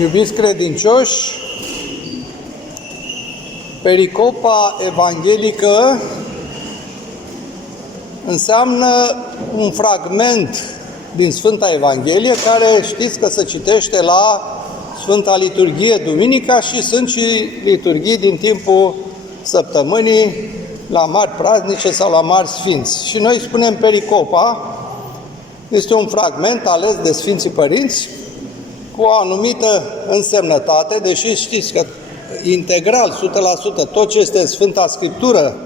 Iubiți credincioși, pericopa evanghelică înseamnă un fragment din Sfânta Evanghelie care știți că se citește la Sfânta Liturghie duminica și sunt și liturghii din timpul săptămânii la mari praznice sau la mari sfinți. Și noi spunem pericopa, este un fragment ales de Sfinții Părinți cu o anumită însemnătate, deși știți că integral, 100%, tot ce este în Sfânta Scriptură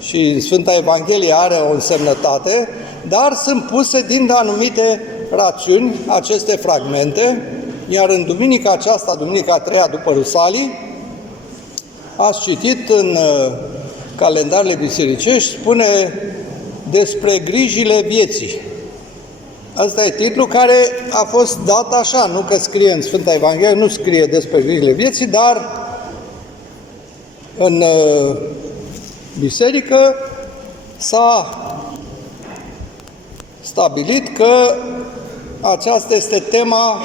și în Sfânta Evanghelie are o însemnătate, dar sunt puse din anumite rațiuni aceste fragmente, iar în duminica aceasta, duminica a treia după Rusalii, ați citit în calendarele bisericești, spune despre grijile vieții. Asta e titlul care a fost dat așa, nu că scrie în Sfânta Evanghelie, nu scrie despre grijile vieții, dar în biserică s-a stabilit că aceasta este tema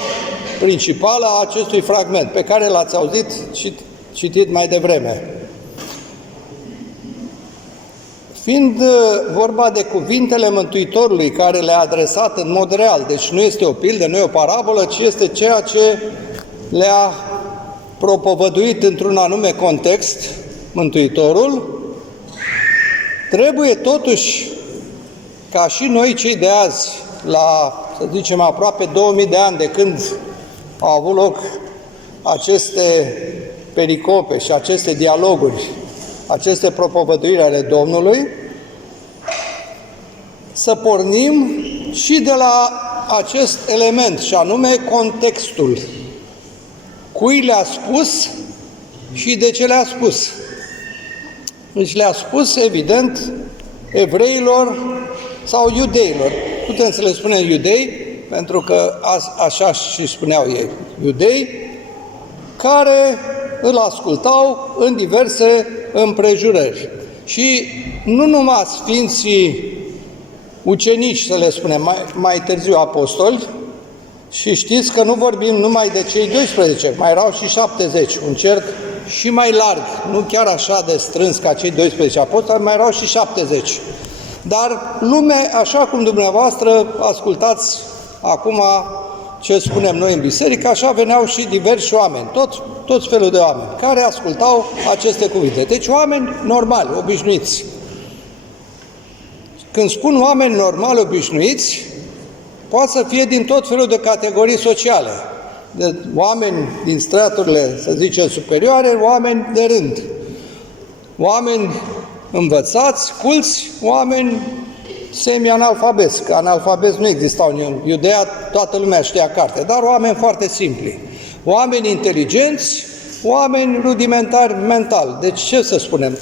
principală a acestui fragment, pe care l-ați auzit și citit mai devreme. Fiind vorba de cuvintele Mântuitorului care le-a adresat în mod real, deci nu este o pildă, nu e o parabolă, ci este ceea ce le-a propovăduit într-un anume context Mântuitorul, trebuie totuși ca și noi cei de azi, la, să zicem, aproape 2000 de ani de când au avut loc aceste pericope și aceste dialoguri, aceste propovăduiri ale Domnului, să pornim și de la acest element, și anume contextul. Cui le-a spus și de ce le-a spus. Deci le-a spus, evident, evreilor sau iudeilor. Putem să le spunem iudei, pentru că așa și spuneau ei, iudei, care îl ascultau în diverse împrejurări. Și nu numai sfinții ucenici, să le spunem, mai târziu apostoli, și știți că nu vorbim numai de cei 12, mai erau și 70, un cerc și mai larg, nu chiar așa de strâns ca cei 12 apostoli, mai erau și 70. Dar lume, așa cum dumneavoastră ascultați acum ce spunem noi în biserică, așa veneau și diversi oameni, toți felul de oameni, care ascultau aceste cuvinte. Deci oameni normali, obișnuiți. Când spun oameni normali, obișnuiți, poate să fie din tot felul de categorii sociale. De oameni din straturile, să zicem, superioare, oameni de rând. Oameni învățați, culți, oameni semi-analfabeți, că analfabeți nu existau în Iudeea, toată lumea știa carte, dar oameni foarte simpli. Oameni inteligenți, oameni rudimentari mental. Deci ce să spunem?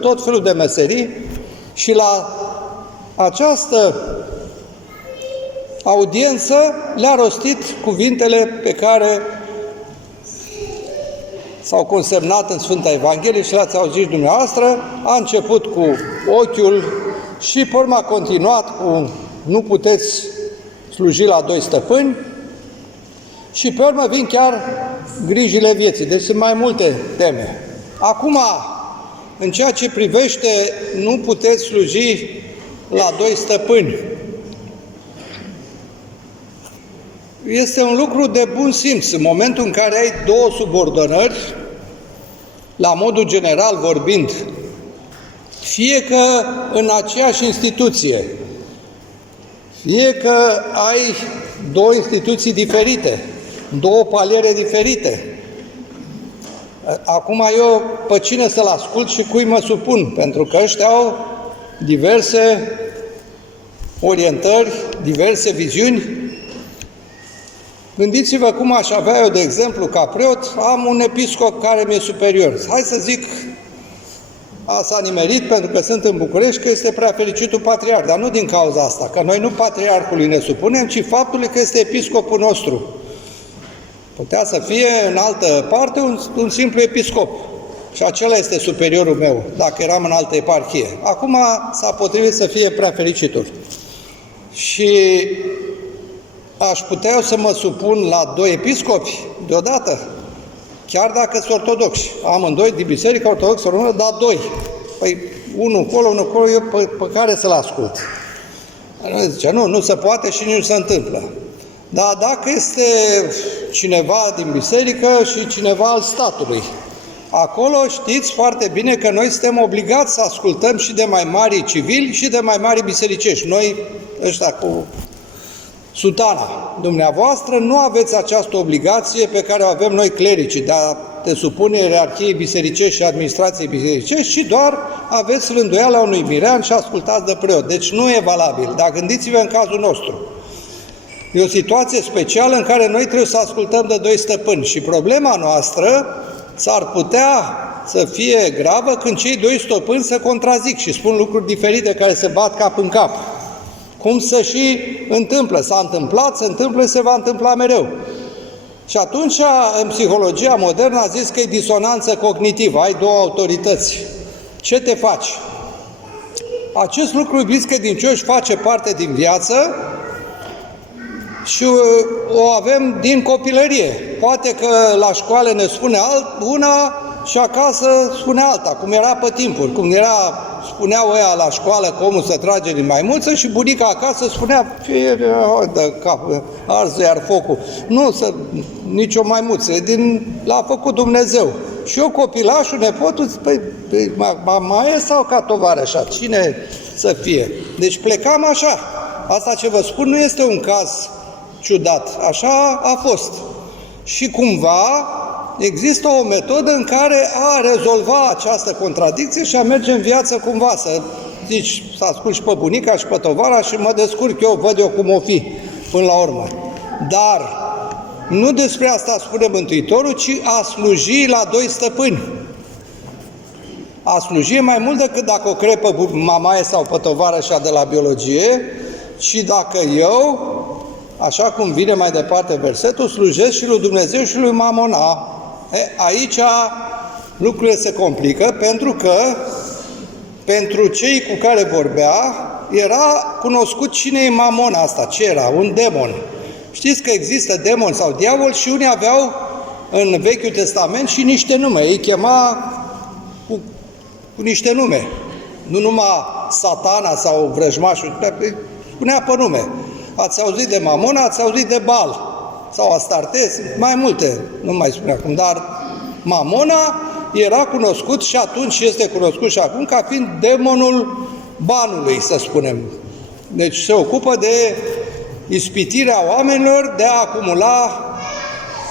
Tot felul de meserii, și la această audiență le-a rostit cuvintele pe care s-au consemnat în Sfânta Evanghelie și le-ați auzit dumneavoastră. A început cu ochiul și pe urmă a continuat cu nu puteți sluji la doi stăpâni și pe urmă vin chiar grijile vieții. Deci sunt mai multe teme. Acum, în ceea ce privește nu puteți sluji la doi stăpâni, este un lucru de bun simț. În momentul în care ai două subordonări, la modul general vorbind, fie că în aceeași instituție, fie că ai două instituții diferite, două paliere diferite, acum eu pe cine să-l ascult și cui mă supun, pentru că ăștia au diverse orientări, diverse viziuni. Gândiți-vă cum aș avea eu, de exemplu, ca preot, am un episcop care mi-e superior. Hai să zic, s-a nimerit pentru că sunt în București că este prea fericitul patriarh, dar nu din cauza asta, că noi nu patriarhului ne supunem, ci faptului că este episcopul nostru. Putea să fie în altă parte un simplu episcop și acela este superiorul meu, dacă eram în altă eparhie. Acum s-a potrivit să fie prea fericitul. Și aș putea eu să mă supun la 2 episcopi deodată? Chiar dacă sunt ortodoxi. Amândoi din Biserica Ortodoxă Română, dar 2. Păi unul acolo, unul acolo, eu pe care să-l ascult? Zice, nu se poate și nici nu se întâmplă. Dar dacă este cineva din biserică și cineva al statului, acolo știți foarte bine că noi suntem obligați să ascultăm și de mai mari civili și de mai mari bisericești. Noi, ăștia cu sutana, dumneavoastră, nu aveți această obligație pe care o avem noi clericii, de a te supune ierarhiei bisericești și administrației bisericești, și doar aveți rânduiala unui mirean și ascultați de preot. Deci nu e valabil. Dar gândiți-vă în cazul nostru. E o situație specială în care noi trebuie să ascultăm de 2 stăpâni și problema noastră s-ar putea să fie gravă când cei 2 stăpâni se contrazic și spun lucruri diferite care se bat cap în cap. Cum se și întâmplă. S-a întâmplat, se întâmplă, se va întâmpla mereu. Și atunci, în psihologia modernă, a zis că e disonanță cognitivă. Ai 2 autorități. Ce te faci? Acest lucru, iubiți credincioși, face parte din viață și o avem din copilărie. Poate că la școală ne spune una și acasă spune alta, cum era pe timpuri, spuneau ăia la școală că omul se trage din maimuță și bunica acasă spunea, de cap, arzi iar focul. Nu, nicio maimuță, l-a făcut Dumnezeu. Și eu, copilașul, nepotul, păi, mai e sau ca tovarășa? Cine să fie? Deci plecam așa. Asta ce vă spun nu este un caz ciudat. Așa a fost. Și cumva există o metodă în care a rezolva această contradicție și a merge în viață cumva, să zici, să ascult și pe bunica și pe tovara și mă descurc eu, văd eu cum o fi, până la urmă. Dar nu despre asta spune Mântuitorul, ci a sluji la 2 stăpâni. A sluji mai mult decât dacă o crepă pe mamaie sau pe tovarășa de la biologie, și dacă eu, așa cum vine mai departe versetul, slujesc și lui Dumnezeu și lui Mamona. Aici lucrurile se complică pentru că pentru cei cu care vorbea era cunoscut cine e Mamona asta, ce era? Un demon. Știți că există demon sau diavol și unii aveau în Vechiul Testament și niște nume. Ei chema cu niște nume. Nu numai Satana sau vrăjmașul, spunea pe nume. Ați auzit de Mamona, ați auzit de Baal sau Astarte, mai multe, nu mai spun acum, dar Mamona era cunoscut și atunci este cunoscut și acum ca fiind demonul banului, să spunem. Deci se ocupă de ispitirea oamenilor de a acumula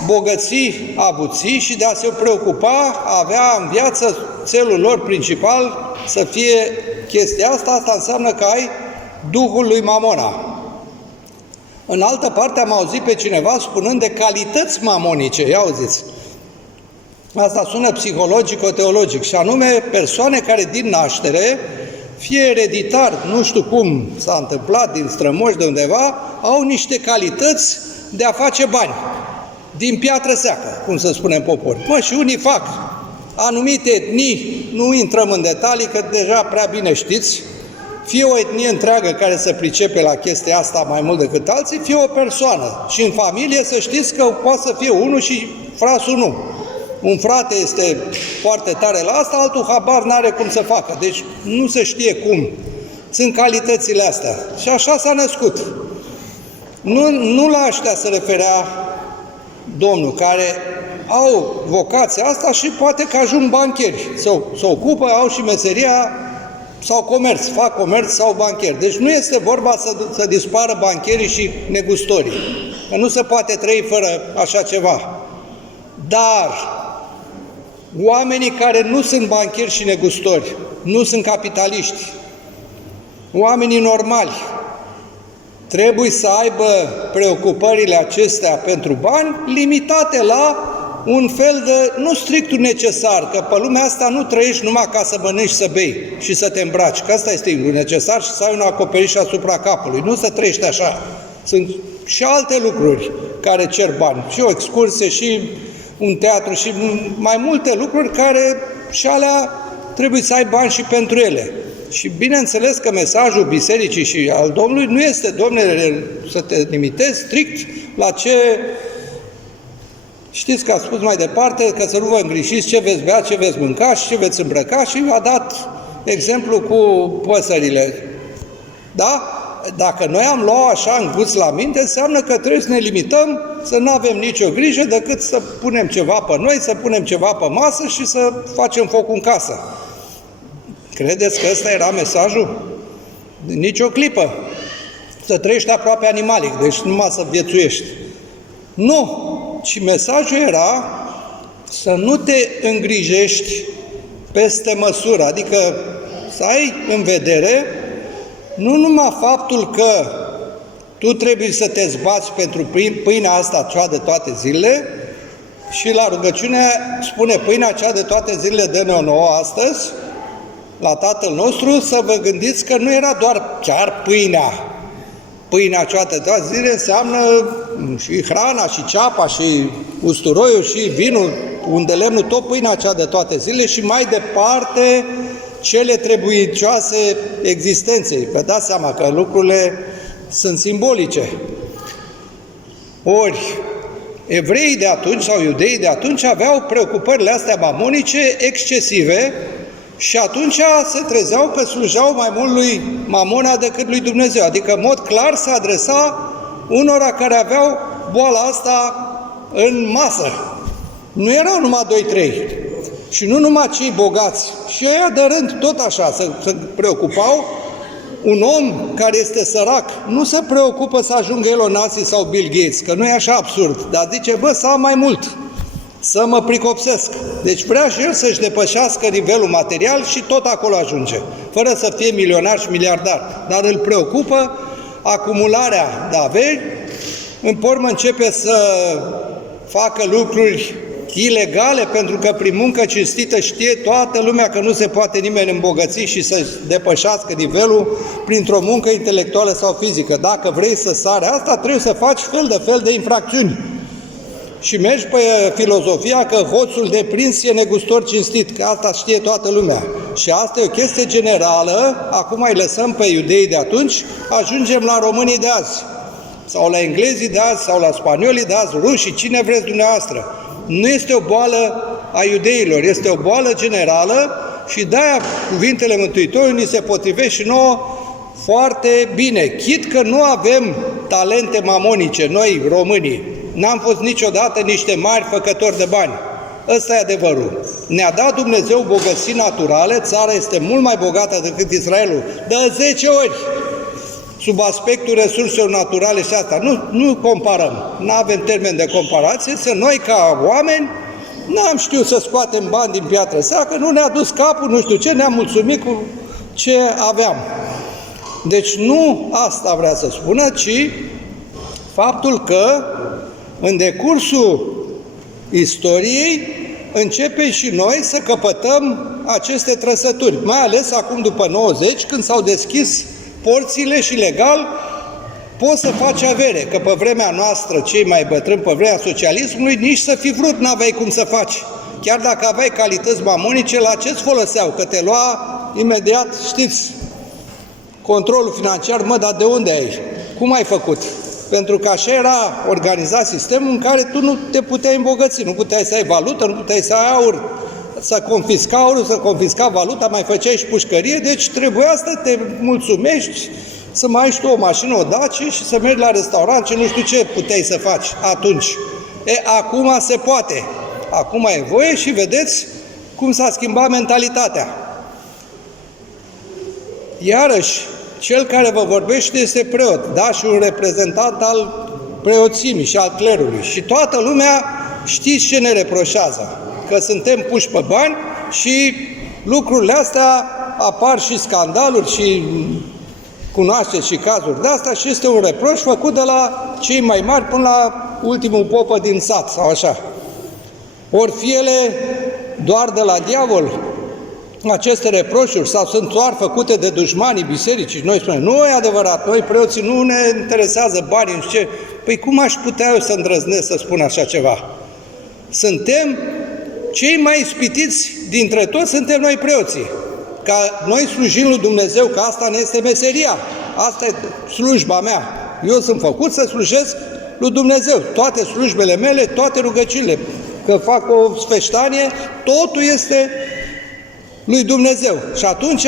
bogății, avuții și de a se preocupa, a avea în viață țelul lor principal să fie chestia asta. Asta înseamnă că ai Duhul lui Mamona. În altă parte am auzit pe cineva spunând de calități mamonice, ia auziți. Asta sună psihologico-teologic, și anume persoane care din naștere, fie ereditar, nu știu cum s-a întâmplat, din strămoși de undeva, au niște calități de a face bani, din piatră seacă, cum se spune în popor. Și unii fac anumite etnii, nu intrăm în detalii, că deja prea bine știți, fie o etnie întreagă care se pricepe la chestia asta mai mult decât alții, fie o persoană. Și în familie să știți că poate să fie unul și frasul nu. Un frate este foarte tare la asta, altul habar n-are cum să facă. Deci nu se știe cum. Sunt calitățile astea. Și așa s-a născut. Nu la ăștia se referea Domnul, care au vocația asta și poate că ajung bancheri. Se ocupă, au și meseria sau comerț, fac comerț sau bancheri. Deci nu este vorba să dispară bancherii și negustorii, că nu se poate trăi fără așa ceva. Dar oamenii care nu sunt bancheri și negustori, nu sunt capitaliști, oamenii normali, trebuie să aibă preocupările acestea pentru bani limitate la un fel de, nu strictul necesar, că pe lumea asta nu trăiești numai ca să mănânci, să bei și să te îmbraci, că asta este necesar, și să ai un acoperiș asupra capului. Nu să trăiești așa. Sunt și alte lucruri care cer bani, și o excursie, și un teatru, și mai multe lucruri care și alea trebuie să ai bani și pentru ele. Și bineînțeles că mesajul bisericii și al Domnului nu este, Domnule, să te limitezi strict la ce... Știți că a spus mai departe că să nu vă îngrijiți ce veți bea, ce veți mânca și ce veți îmbrăca și a dat exemplu cu păsările. Da? Dacă noi am luat așa în gust la minte, înseamnă că trebuie să ne limităm, să nu avem nicio grijă decât să punem ceva pe noi, să punem ceva pe masă și să facem foc în casă. Credeți că ăsta era mesajul? Nici o clipă. Să trăiești aproape animalic, deci numai să viețuiești. Nu! Ci mesajul era să nu te îngrijești peste măsură, adică să ai în vedere nu numai faptul că tu trebuie să te zbați pentru pâinea asta cea de toate zilele, și la rugăciune spune pâinea cea de toate zilele dă-ne-o nouă astăzi, la Tatăl nostru, să vă gândiți că nu era doar chiar pâinea. Pâinea cea de toate zilele înseamnă și hrana, și ceapa, și usturoiul, și vinul, unde lemnul, tot pâinea cea de toate zilele și mai departe cele trebuicioase existenței. Vă dați seama că lucrurile sunt simbolice. Ori, evreii de atunci sau iudeii de atunci aveau preocupările astea mamonice excesive și atunci se trezeau că slujeau mai mult lui Mamona decât lui Dumnezeu. Adică, în mod clar, se adresa unora care aveau boala asta în masă. Nu erau numai 2-3. Și nu numai cei bogați. Și ăia de rând, tot așa, se preocupau. Un om care este sărac nu se preocupă să ajungă Elon Musk sau Bill Gates, că nu e așa absurd, dar zice, bă, să am mai mult, să mă pricopsesc. Deci vrea și el să-și depășească nivelul material și tot acolo ajunge, fără să fie milionar și miliardar. Dar îl preocupă acumularea de averi, în urmă începe să facă lucruri ilegale, pentru că prin muncă cinstită știe toată lumea că nu se poate nimeni îmbogăți și să depășească nivelul printr-o muncă intelectuală sau fizică. Dacă vrei să sari asta, trebuie să faci fel de infracțiuni. Și mergi pe filozofia că hoțul de prins e negustor cinstit, că asta știe toată lumea. Și asta e o chestie generală, acum îi lăsăm pe iudeii de atunci, ajungem la românii de azi, sau la englezii de azi, sau la spaniolii de azi, rușii, cine vreți dumneavoastră. Nu este o boală a iudeilor, este o boală generală și de-aia cuvintele Mântuitorului ni se potrivesc și nouă foarte bine. Chit că nu avem talente mamonice, noi românii, n-am fost niciodată niște mari făcători de bani. Ăsta e adevărul. Ne-a dat Dumnezeu bogății naturale, țara este mult mai bogată decât Israelul, de 10 ori, sub aspectul resurselor naturale și asta. Nu comparăm, nu avem termen de comparație, să noi ca oameni n-am știut să scoatem bani din piatră seacă, nu ne-a dus capul, nu știu ce, ne-am mulțumit cu ce aveam. Deci nu asta vrea să spună, ci faptul că în decursul istoriei începem și noi să căpătăm aceste trăsături, mai ales acum după 90, când s-au deschis porțile și legal poți să faci avere, că pe vremea noastră, cei mai bătrâni, pe vremea socialismului, nici să fi vrut n-aveai cum să faci. Chiar dacă aveai calități mamonice, la ce-ți foloseau? Că te lua imediat, știți, controlul financiar, mă, dar de unde ai? Cum ai făcut? Pentru că așa era organizat sistemul în care tu nu te puteai îmbogăți, nu puteai să ai valută, nu puteai să ai aur, să confisca aurul, să confisca valuta, mai făceai și pușcărie, deci trebuia să te mulțumești, să mai ai și tu o mașină, o Dacia și să mergi la restaurant și nu știu ce puteai să faci atunci. Acum se poate. Acum e voie și vedeți cum s-a schimbat mentalitatea. Iarăși, cel care vă vorbește este preot, da? Și un reprezentant al preoțimii și al clerului. Și toată lumea știți ce ne reproșează? Că suntem puși pe bani și lucrurile astea apar și scandaluri și cunoașteți și cazuri de astea și este un reproș făcut de la cei mai mari până la ultimul popă din sat sau așa. Ori fie ele doar de la diavol aceste reproșuri sau sunt doar făcute de dușmanii bisericii. Noi spunem, nu e adevărat, noi preoții nu ne interesează banii, nu știu ce. Păi cum aș putea eu să îndrăznesc să spun așa ceva? Suntem cei mai ispitiți dintre toți, suntem noi preoții. Ca noi slujim lui Dumnezeu, că asta ne este meseria, asta e slujba mea. Eu sunt făcut să slujesc lui Dumnezeu. Toate slujbele mele, toate rugăciunile, că fac o sfeștanie, totul este lui Dumnezeu. Și atunci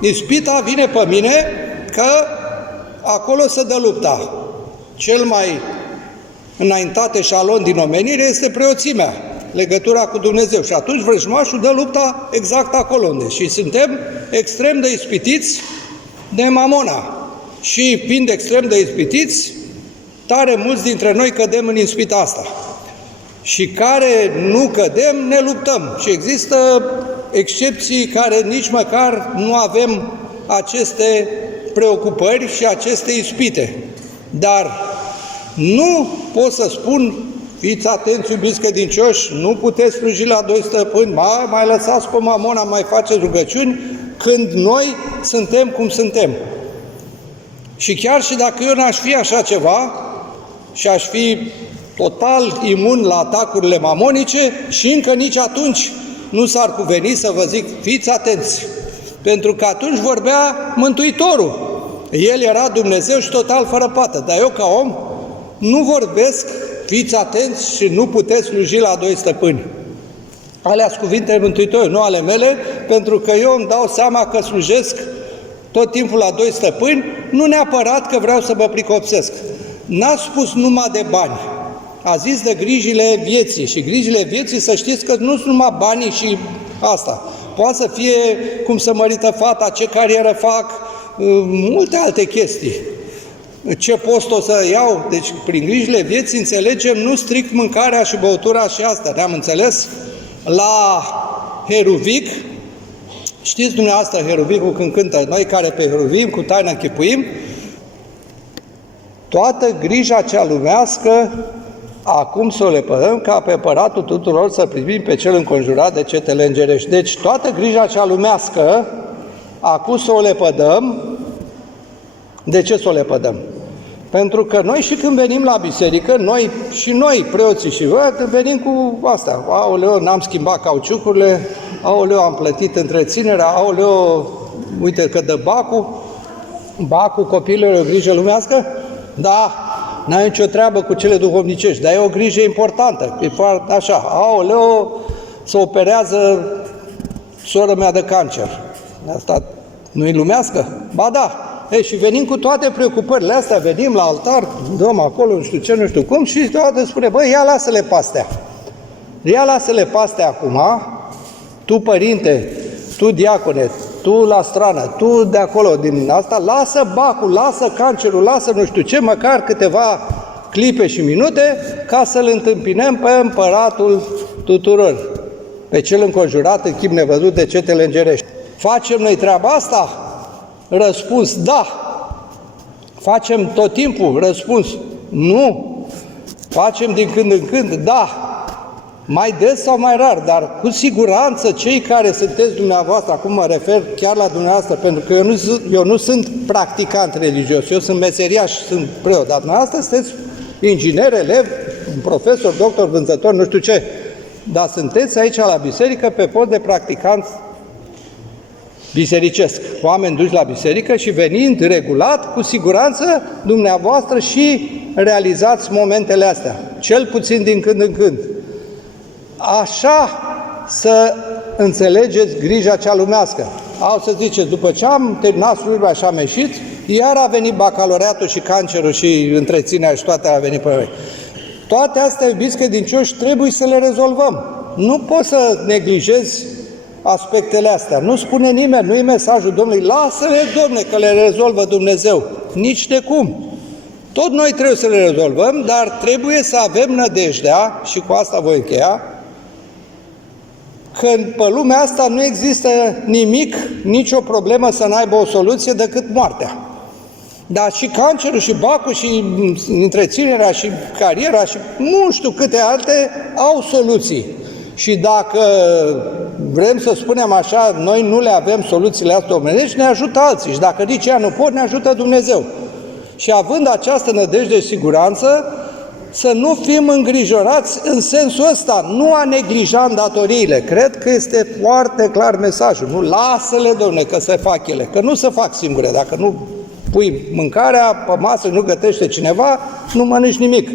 ispita vine pe mine că acolo se dă lupta. Cel mai înaintat eșalon din omenire este preoțimea, legătura cu Dumnezeu. Și atunci vrăjmașul dă lupta exact acolo unde. Și suntem extrem de ispitiți de Mamona. Și fiind extrem de ispitiți, tare mulți dintre noi cădem în ispita asta. Și care nu cădem, ne luptăm. Și există excepții care nici măcar nu avem aceste preocupări și aceste ispite. Dar nu pot să spun, fiți atenți, iubiți credincioși, nu puteți sluji la doi stăpâni, mai lăsați pe Mamona, mai faceți rugăciuni, când noi suntem cum suntem. Și chiar și dacă eu n-aș fi așa ceva și aș fi total imun la atacurile mamonice, și încă nici atunci nu s-ar cuveni să vă zic, fiți atenți, pentru că atunci vorbea Mântuitorul. El era Dumnezeu și total fără pată, dar eu ca om nu vorbesc, fiți atenți și nu puteți sluji la doi stăpâni. Alea-s cuvintele Mântuitorului, nu ale mele, pentru că eu îmi dau seama că slujesc tot timpul la doi stăpâni, nu neapărat că vreau să mă pricopsesc. N-a spus numai de bani, a zis de grijile vieții. Și grijile vieții, să știți că nu sunt numai banii și asta. Poate să fie cum să mărită fata, ce carieră fac, multe alte chestii. Ce post o să iau? Deci, prin grijile vieții înțelegem nu strict mâncarea și băutura și asta. Ne-am înțeles? La Heruvic, știți dumneavoastră Heruvicul când cântă, noi care pe Heruvim cu taină închipuim, toată grija cea lumească acum să o lepădăm ca pe păratul tuturor să privim pe cel înconjurat de cetele îngerești. Deci toată grija cea lumească acum să o lepădăm. De ce să o lepădăm? Pentru că noi și când venim la biserică, noi, preoții și voi, venim cu asta. Aoleu, n-am schimbat cauciucurile, aoleu, am plătit întreținerea, aoleu, uite că dă bacul copiilor o grijă lumească? Da, n-ai nicio treabă cu cele duhovnicești, dar e o grijă importantă. E foarte așa, aoleu, se operează sora mea de cancer. Asta nu-i lumească? Ba da. Ei, și venim cu toate preocupările astea, venim la altar, dăm acolo, nu știu ce, nu știu cum, și toată spune, băi, ia lasă-le pe astea. Ia lasă-le pe astea acum, tu părinte, tu diacone, tu la strană, tu de acolo, din asta, lasă bacul, lasă cancerul, lasă nu știu ce, măcar câteva clipe și minute, ca să-L întâmpinăm pe Împăratul tuturor, pe cel înconjurat în chip nevăzut de cetele îngerești. Facem noi treaba asta? Răspuns, da. Facem tot timpul? Răspuns, nu. Facem din când în când? Da. Mai des sau mai rar, dar cu siguranță cei care sunteți dumneavoastră, acum mă refer chiar la dumneavoastră, pentru că eu nu sunt practicant religios, eu sunt meseriaș, sunt preot, dar dumneavoastră sunteți inginer, elev, profesor, doctor, vânzător, nu știu ce, dar sunteți aici la biserică pe post de practicant bisericesc, oameni duși la biserică și venind regulat, cu siguranță dumneavoastră și realizați momentele astea, cel puțin din când în când. Așa să înțelegeți grija cea lumească. Au să ziceți, după ce am terminat slujba și am ieșit, iar a venit bacalaureatul și cancerul și întreținerea și toate a venit pe noi. Toate astea, iubiți credincioși, trebuie să le rezolvăm. Nu poți să neglijezi aspectele astea. Nu spune nimeni, nu e mesajul Domnului, lasă-le, Domne, că le rezolvă Dumnezeu. Nici de cum. Tot noi trebuie să le rezolvăm, dar trebuie să avem nădejdea, și cu asta voi încheia, că pe lumea asta nu există nimic, nicio problemă să n-aibă o soluție decât moartea. Dar și cancerul, și bacul, și întreținerea, și cariera, și nu știu câte alte, au soluții. Și dacă vrem să spunem așa, noi nu le avem soluțiile astea omenești, ne ajută alții. Și dacă nici ea nu pot, ne ajută Dumnezeu. Și având această nădejde și siguranță, să nu fim îngrijorați în sensul ăsta, nu a neglija datoriile. Cred că este foarte clar mesajul. Nu, lasă-le, dom'le, că se fac ele, că nu se fac singure. Dacă nu pui mâncarea pe masă, nu gătește cineva, nu mănânci nimic.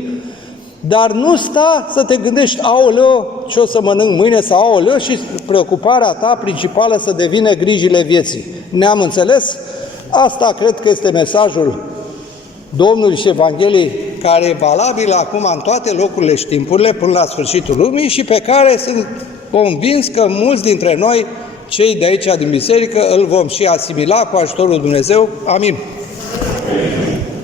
Dar nu sta să te gândești, aoleu, ce o să mănânc mâine, sau aoleu, și preocuparea ta principală să devină grijile vieții. Ne-am înțeles? Asta cred că este mesajul Domnului și Evangheliei, care e valabil acum în toate locurile și timpurile până la sfârșitul lumii și pe care sunt convins că mulți dintre noi, cei de aici din biserică, îl vom și asimila cu ajutorul Dumnezeu. Amin.